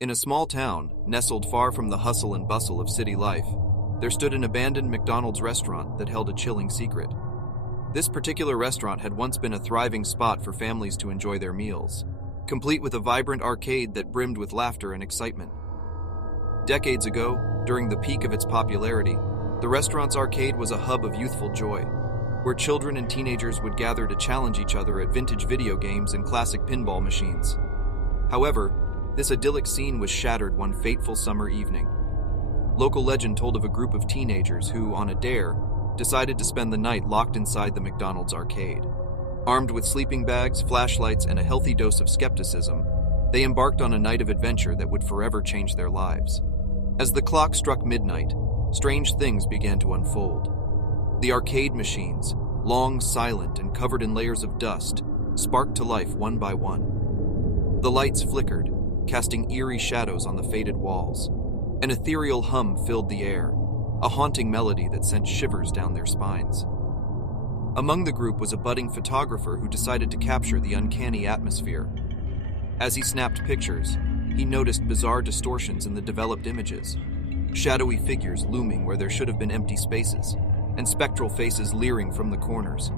In a small town, nestled far from the hustle and bustle of city life, there stood an abandoned McDonald's restaurant that held a chilling secret. This particular restaurant had once been a thriving spot for families to enjoy their meals, complete with a vibrant arcade that brimmed with laughter and excitement. Decades ago, during the peak of its popularity, the restaurant's arcade was a hub of youthful joy, where children and teenagers would gather to challenge each other at vintage video games and classic pinball machines. However, this idyllic scene was shattered one fateful summer evening. Local legend told of a group of teenagers who, on a dare, decided to spend the night locked inside the McDonald's arcade. Armed with sleeping bags, flashlights, and a healthy dose of skepticism, they embarked on a night of adventure that would forever change their lives. As the clock struck midnight, strange things began to unfold. The arcade machines, long, silent, and covered in layers of dust, sparked to life one by one. The lights flickered, casting eerie shadows on the faded walls. An ethereal hum filled the air, a haunting melody that sent shivers down their spines. Among the group was a budding photographer who decided to capture the uncanny atmosphere. As he snapped pictures, he noticed bizarre distortions in the developed images, shadowy figures looming where there should have been empty spaces, and spectral faces leering from the corners.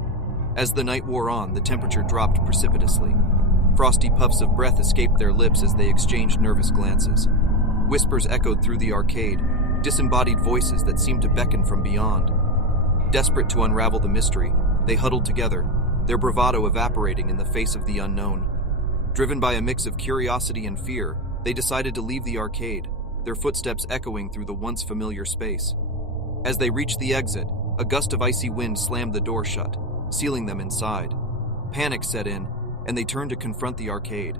As the night wore on, the temperature dropped precipitously. Frosty puffs of breath escaped their lips as they exchanged nervous glances. Whispers echoed through the arcade, disembodied voices that seemed to beckon from beyond. Desperate to unravel the mystery, they huddled together, their bravado evaporating in the face of the unknown. Driven by a mix of curiosity and fear, they decided to leave the arcade, their footsteps echoing through the once familiar space. As they reached the exit, a gust of icy wind slammed the door shut, sealing them inside. Panic set in, and they turned to confront the arcade.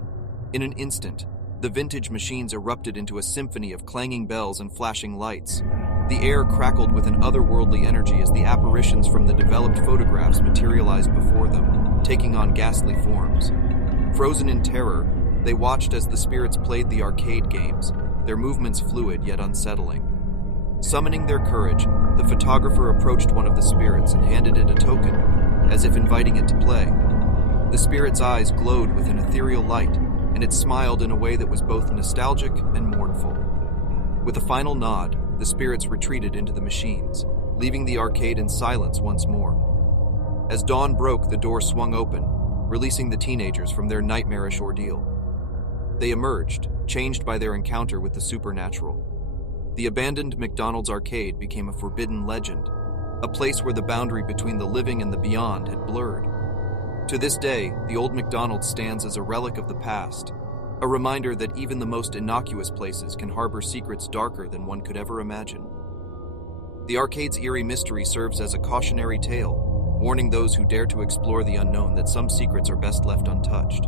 In an instant, the vintage machines erupted into a symphony of clanging bells and flashing lights. The air crackled with an otherworldly energy as the apparitions from the developed photographs materialized before them, taking on ghastly forms. Frozen in terror, they watched as the spirits played the arcade games, their movements fluid yet unsettling. Summoning their courage, the photographer approached one of the spirits and handed it a token, as if inviting it to play. The spirit's eyes glowed with an ethereal light, and it smiled in a way that was both nostalgic and mournful. With a final nod, the spirits retreated into the machines, leaving the arcade in silence once more. As dawn broke, the door swung open, releasing the teenagers from their nightmarish ordeal. They emerged, changed by their encounter with the supernatural. The abandoned McDonald's arcade became a forbidden legend, a place where the boundary between the living and the beyond had blurred. To this day, the old McDonald's stands as a relic of the past, a reminder that even the most innocuous places can harbor secrets darker than one could ever imagine. The arcade's eerie mystery serves as a cautionary tale, warning those who dare to explore the unknown that some secrets are best left untouched.